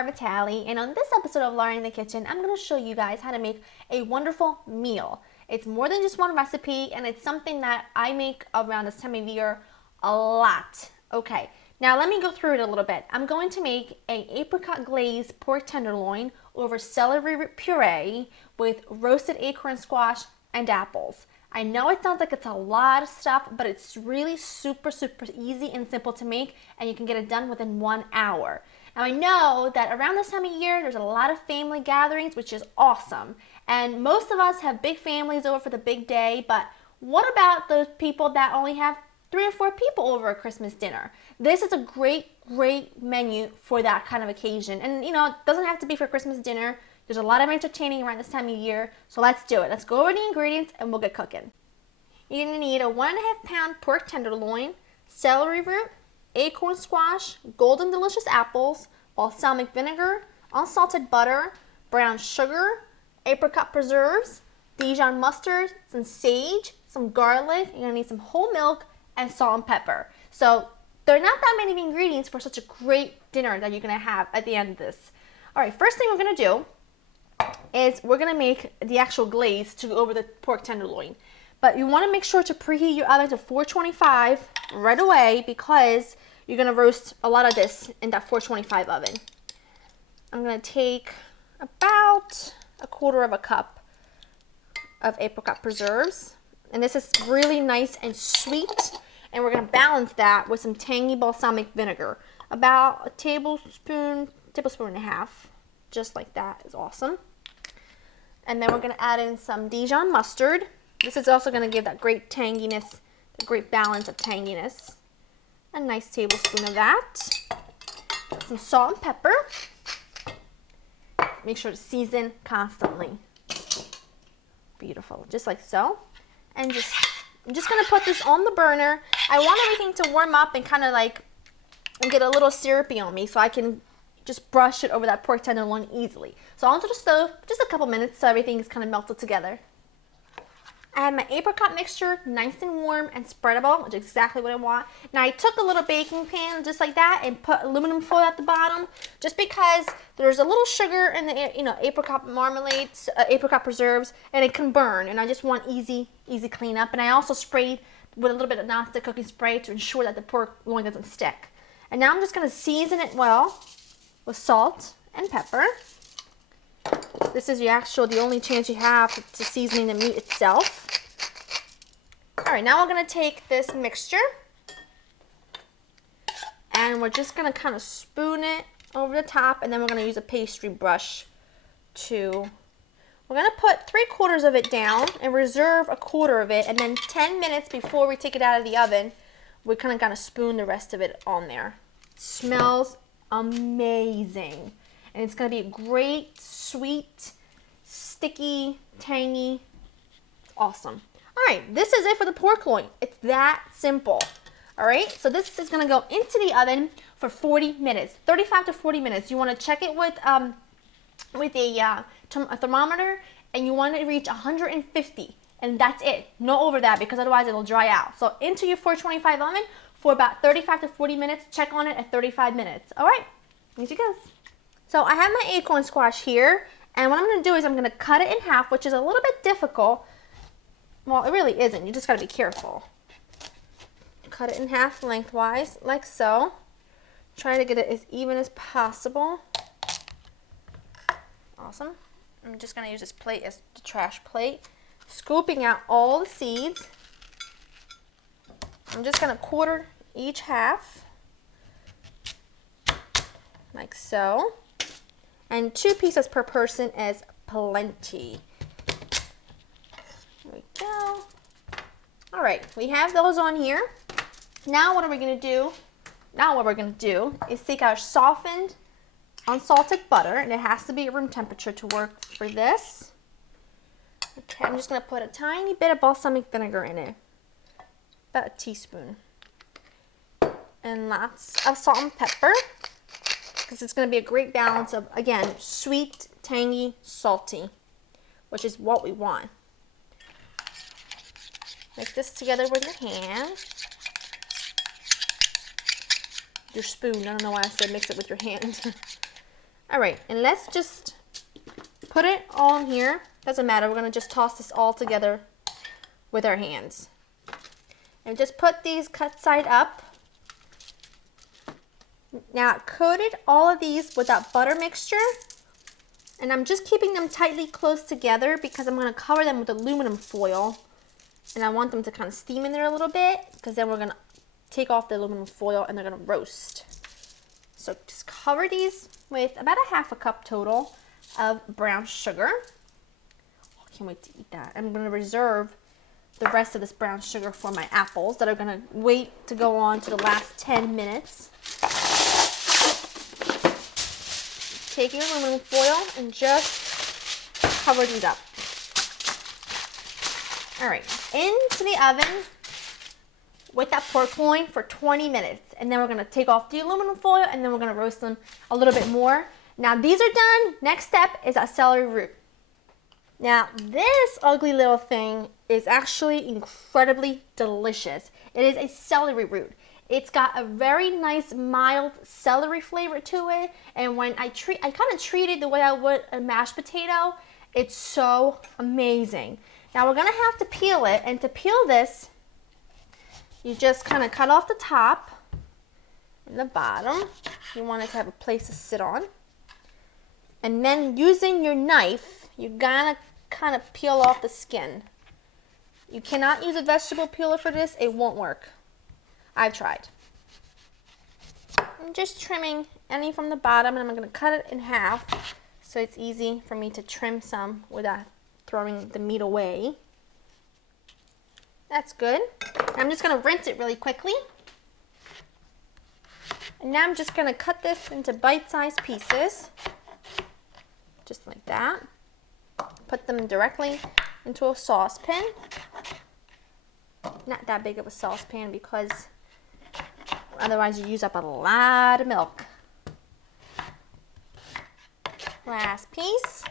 Laura Vitale, and on this episode of Laura in the Kitchen, I'm going to show you guys how to make a wonderful meal. It's more than just one recipe, and it's something that I make around this time of year a lot. Okay, now let me go through it a little bit. I'm going to make an apricot glazed pork tenderloin over celery puree with roasted acorn squash and apples. I know it sounds like it's a lot of stuff, but it's really super easy and simple to make, and you can get it done within 1 hour. Now I know that around this time of year, there's a lot of family gatherings, which is awesome. And most of us have big families over for the big day, but what about those people that only have 3 or 4 people over a Christmas dinner? This is a great menu for that kind of occasion. And you know, it doesn't have to be for Christmas dinner. There's a lot of entertaining around this time of year, so let's do it. Let's go over the ingredients and we'll get cooking. You're gonna need a 1.5 pound pork tenderloin, celery root, acorn squash, golden delicious apples, balsamic vinegar, unsalted butter, brown sugar, apricot preserves, Dijon mustard, some sage, some garlic. You're gonna need some whole milk and salt and pepper. So there are not that many ingredients for such a great dinner that you're gonna have at the end of this. All right, first thing we're gonna do is we're gonna make the actual glaze to go over the pork tenderloin. But you wanna make sure to preheat your oven to 425 right away because you're gonna roast a lot of this in that 425 oven. I'm gonna take about 1/4 cup of apricot preserves. And this is really nice and sweet. And we're gonna balance that with some tangy balsamic vinegar. About a tablespoon and a half. Just like that is awesome. And then we're gonna add in some Dijon mustard. This is also gonna give that great tanginess, the great balance of tanginess. A nice tablespoon of that. Some salt and pepper. Make sure to season constantly. Beautiful, just like so. And I'm just gonna put this on the burner. I want everything to warm up and kind of like get a little syrupy on me so I can just brush it over that pork tenderloin easily. So onto the stove, just a couple minutes so everything is kind of melted together. I have my apricot mixture nice and warm and spreadable, which is exactly what I want. Now I took a little baking pan just like that and put aluminum foil at the bottom, just because there's a little sugar in the apricot marmalade, apricot preserves, and it can burn. And I just want easy cleanup. And I also sprayed with a little bit of nonstick cooking spray to ensure that the pork loin doesn't stick. And now I'm just going to season it well with salt and pepper. This is the only chance you have to seasoning the meat itself. All right, now we're gonna take this mixture and we're just gonna kind of spoon it over the top, and then we're gonna use a pastry brush we're gonna put 3/4 of it down and reserve 1/4 of it, and then 10 minutes before we take it out of the oven, we're kind of gonna spoon the rest of it on there. It smells amazing. And it's going to be great, sweet, sticky, tangy, awesome. All right, this is it for the pork loin. It's that simple. All right, so this is going to go into the oven for 40 minutes, 35 to 40 minutes. You want to check it with a thermometer, and you want it to reach 150, and that's it. No over that, because otherwise it'll dry out. So into your 425 oven for about 35 to 40 minutes. Check on it at 35 minutes. All right, here she goes. So I have my acorn squash here, and what I'm going to do is I'm going to cut it in half, which is a little bit difficult. Well, it really isn't. You just got to be careful. Cut it in half lengthwise, like so. Try to get it as even as possible. Awesome. I'm just going to use this plate as the trash plate, scooping out all the seeds. I'm just going to quarter each half, like so. And 2 pieces per person is plenty. There we go. All right, we have those on here. Now what are we gonna do? Now what we're gonna do is take our softened, unsalted butter, and it has to be at room temperature to work for this. Okay, I'm just gonna put a tiny bit of balsamic vinegar in it, about a teaspoon. And lots of salt and pepper, because it's going to be a great balance of, again, sweet, tangy, salty, which is what we want. Mix this together with your hand. Your spoon, I don't know why I said mix it with your hand. All right, and let's just put it all in here. Doesn't matter, we're gonna just toss this all together with our hands. And just put these cut side up. Now I coated all of these with that butter mixture, and I'm just keeping them tightly close together because I'm gonna cover them with aluminum foil, and I want them to kind of steam in there a little bit because then we're gonna take off the aluminum foil and they're gonna roast. So just cover these with about a half a cup total of brown sugar. Oh, I can't wait to eat that. I'm gonna reserve the rest of this brown sugar for my apples that are gonna wait to go on to the last 10 minutes. Take your aluminum foil and just cover these up. All right, into the oven with that pork loin for 20 minutes. And then we're gonna take off the aluminum foil and then we're gonna roast them a little bit more. Now these are done. Next step is our celery root. Now this ugly little thing is actually incredibly delicious. It is a celery root. It's got a very nice mild celery flavor to it, and when I kind of treat it the way I would a mashed potato. It's so amazing. Now we're gonna have to peel it, and to peel this, you just kind of cut off the top and the bottom. You want it to have a place to sit on, and then using your knife, you're gonna kind of peel off the skin. You cannot use a vegetable peeler for this, it won't work. I've tried. I'm just trimming any from the bottom, and I'm going to cut it in half so it's easy for me to trim some without throwing the meat away. That's good. I'm just going to rinse it really quickly. And now I'm just going to cut this into bite-sized pieces, just like that. Put them directly into a saucepan. Not that big of a saucepan because otherwise you use up a lot of milk. Last piece.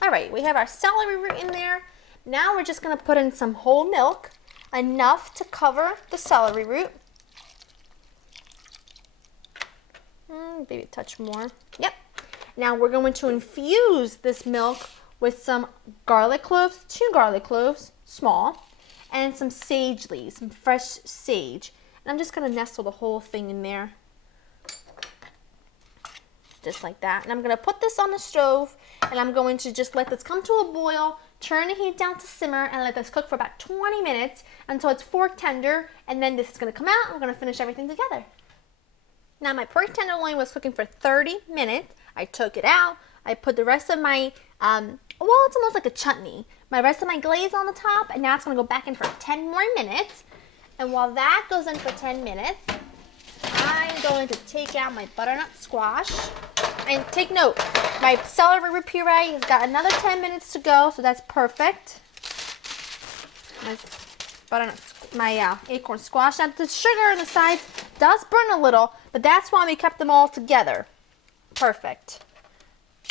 All right, we have our celery root in there. Now we're just gonna put in some whole milk, enough to cover the celery root. Maybe a touch more. Yep. Now we're going to infuse this milk with some garlic cloves, 2 garlic cloves, small, and some sage leaves, some fresh sage. And I'm just gonna nestle the whole thing in there. Just like that. And I'm gonna put this on the stove, and I'm going to just let this come to a boil, turn the heat down to simmer, and let this cook for about 20 minutes until it's fork tender, and then this is gonna come out, and we're gonna finish everything together. Now my pork tenderloin was cooking for 30 minutes. I took it out. I put the rest of my, well, it's almost like a chutney. My rest of my glaze on the top, and now it's gonna go back in for 10 more minutes. And while that goes in for 10 minutes, I'm going to take out my butternut squash. And take note, my celery root puree has got another 10 minutes to go, so that's perfect. My acorn squash. Now the sugar on the sides does burn a little, but that's why we kept them all together. Perfect.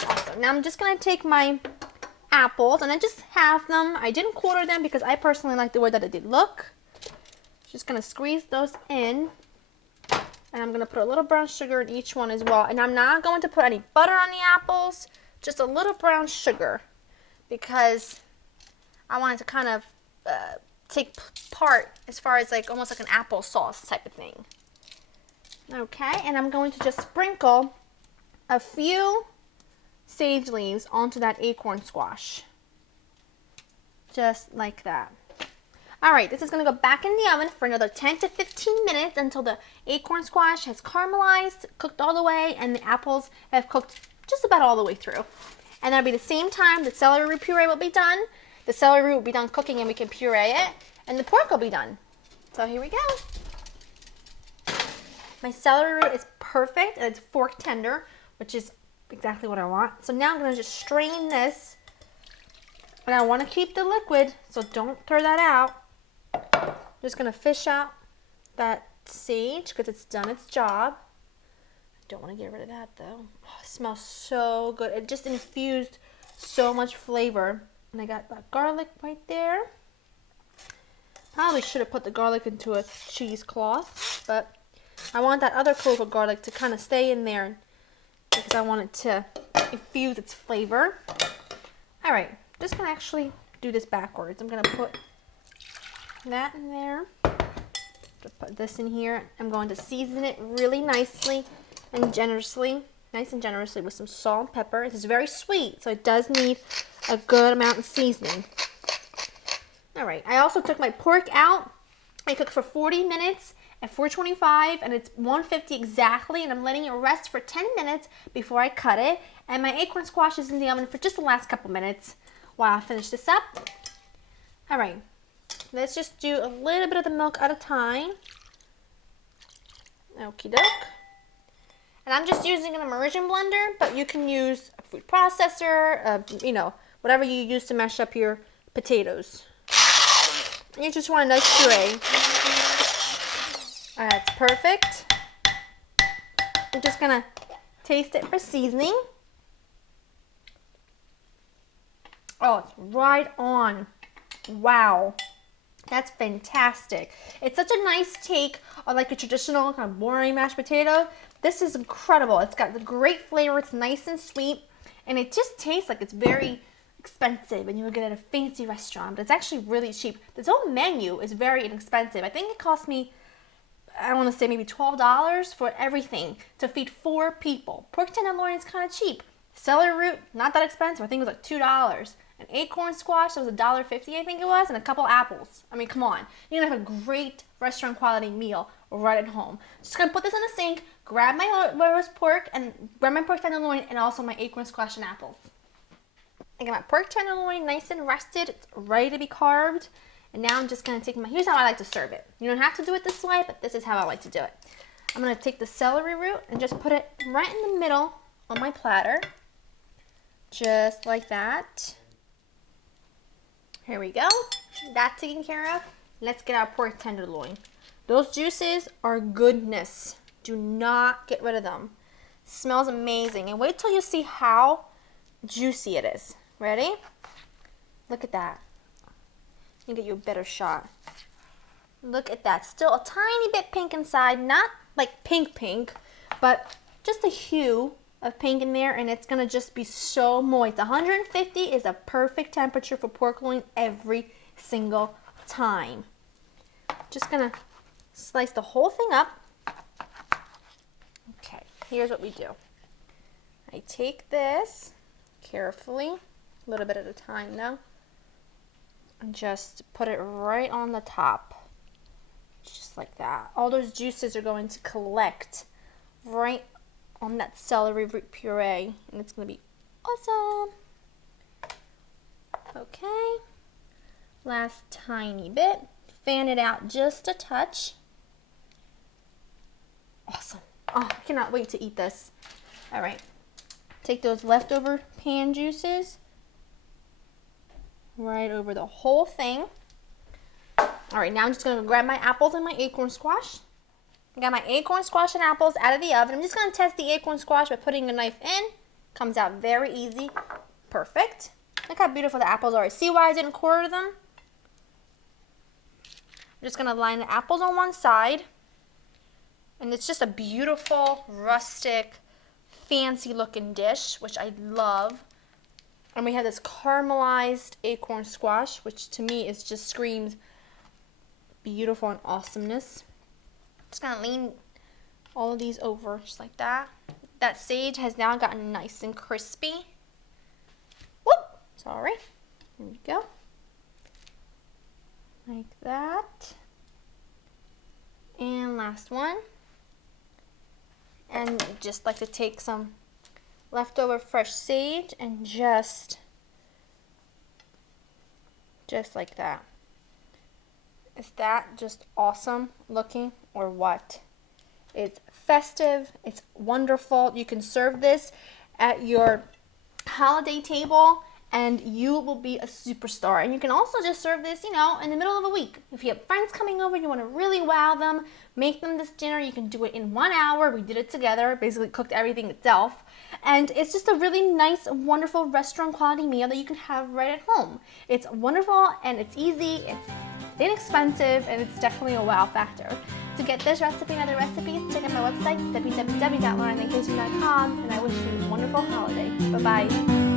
Awesome. Now I'm just going to take my apples and I just halve them. I didn't quarter them because I personally like the way that it did look. Just gonna squeeze those in, and I'm gonna put a little brown sugar in each one as well. And I'm not going to put any butter on the apples, just a little brown sugar, because I want it to kind of take part as far as like almost like an applesauce type of thing. Okay, and I'm going to just sprinkle a few sage leaves onto that acorn squash, just like that. All right, this is gonna go back in the oven for another 10 to 15 minutes until the acorn squash has caramelized, cooked all the way, and the apples have cooked just about all the way through. And that'll be the same time the celery root puree will be done. The celery root will be done cooking and we can puree it, and the pork will be done. So here we go. My celery root is perfect and it's fork tender, which is exactly what I want. So now I'm gonna just strain this, and I wanna keep the liquid, so don't throw that out. I'm just gonna fish out that sage because it's done its job. I don't want to get rid of that though. Oh, it smells so good. It just infused so much flavor. And I got that garlic right there. Probably should have put the garlic into a cheesecloth, but I want that other clove of garlic to kind of stay in there because I want it to infuse its flavor. All right, just gonna actually do this backwards. I'm gonna put that in there. Put this in here. I'm going to season it really nicely and generously, nice and generously with some salt and pepper. It is very sweet, so it does need a good amount of seasoning. All right, I also took my pork out. I cooked for 40 minutes at 425, and it's 150 exactly, and I'm letting it rest for 10 minutes before I cut it. And my acorn squash is in the oven for just the last couple minutes while I finish this up. All right. Let's just do a little bit of the milk at a time. Okie doke. And I'm just using an immersion blender, but you can use a food processor, you know, whatever you use to mash up your potatoes. You just want a nice puree. That's perfect. I'm just gonna taste it for seasoning. Oh, it's right on. Wow. That's fantastic. It's such a nice take on like a traditional kind of boring mashed potato. This is incredible. It's got the great flavor. It's nice and sweet. And it just tastes like it's very expensive and you would get it at a fancy restaurant. But it's actually really cheap. This whole menu is very inexpensive. I think it cost me, I want to say maybe $12 for everything to feed 4 people. Pork tenderloin is kind of cheap. Celery root, not that expensive. I think it was like $2. An acorn squash, that was $1.50 I think it was, and a couple apples. I mean, come on. You're gonna have a great restaurant quality meal right at home. Just gonna put this in the sink, grab my roast pork, and grab my pork tenderloin, and also my acorn squash and apples. I got my pork tenderloin nice and rested. It's ready to be carved. And now I'm just gonna take here's how I like to serve it. You don't have to do it this way, but this is how I like to do it. I'm gonna take the celery root and just put it right in the middle on my platter. Just like that. Here we go. That's taken care of. Let's get our pork tenderloin. Those juices are goodness. Do not get rid of them. Smells amazing. And wait till you see how juicy it is. Ready? Look at that. Let me get you a better shot. Look at that. Still a tiny bit pink inside. Not like pink, but just a hue of pink in there, and it's gonna just be so moist. 150 is a perfect temperature for pork loin every single time. Just gonna slice the whole thing up. Okay, here's what we do. I take this carefully, a little bit at a time though, and just put it right on the top, just like that. All those juices are going to collect right on that celery root puree, and it's gonna be awesome. Okay, last tiny bit. Fan it out just a touch. Awesome. Oh, I cannot wait to eat this. All right, take those leftover pan juices right over the whole thing. All right, now I'm just gonna grab my apples and my acorn squash. I got my acorn squash and apples out of the oven. I'm just going to test the acorn squash by putting a knife in. Comes out very easy. Perfect. Look how beautiful the apples are. See why I didn't quarter them? I'm just going to line the apples on one side. And it's just a beautiful, rustic, fancy looking dish, which I love. And we have this caramelized acorn squash, which to me is just screams beautiful and awesomeness. Just gonna lean all of these over just like that. That sage has now gotten nice and crispy. Whoop! Sorry. Here we go. Like that. And last one. And just like to take some leftover fresh sage and just like that. Is that just awesome looking or what? It's festive, it's wonderful. You can serve this at your holiday table and you will be a superstar. And you can also just serve this, you know, in the middle of a week. If you have friends coming over, you want to really wow them, make them this dinner, you can do it in 1 hour. We did it together, basically cooked everything itself. And it's just a really nice, wonderful restaurant quality meal that you can have right at home. It's wonderful and it's easy, it's inexpensive, and it's definitely a wow factor. To get this recipe and other recipes, check out my website, www.laureninthekitchen.com, and I wish you a wonderful holiday. Bye-bye.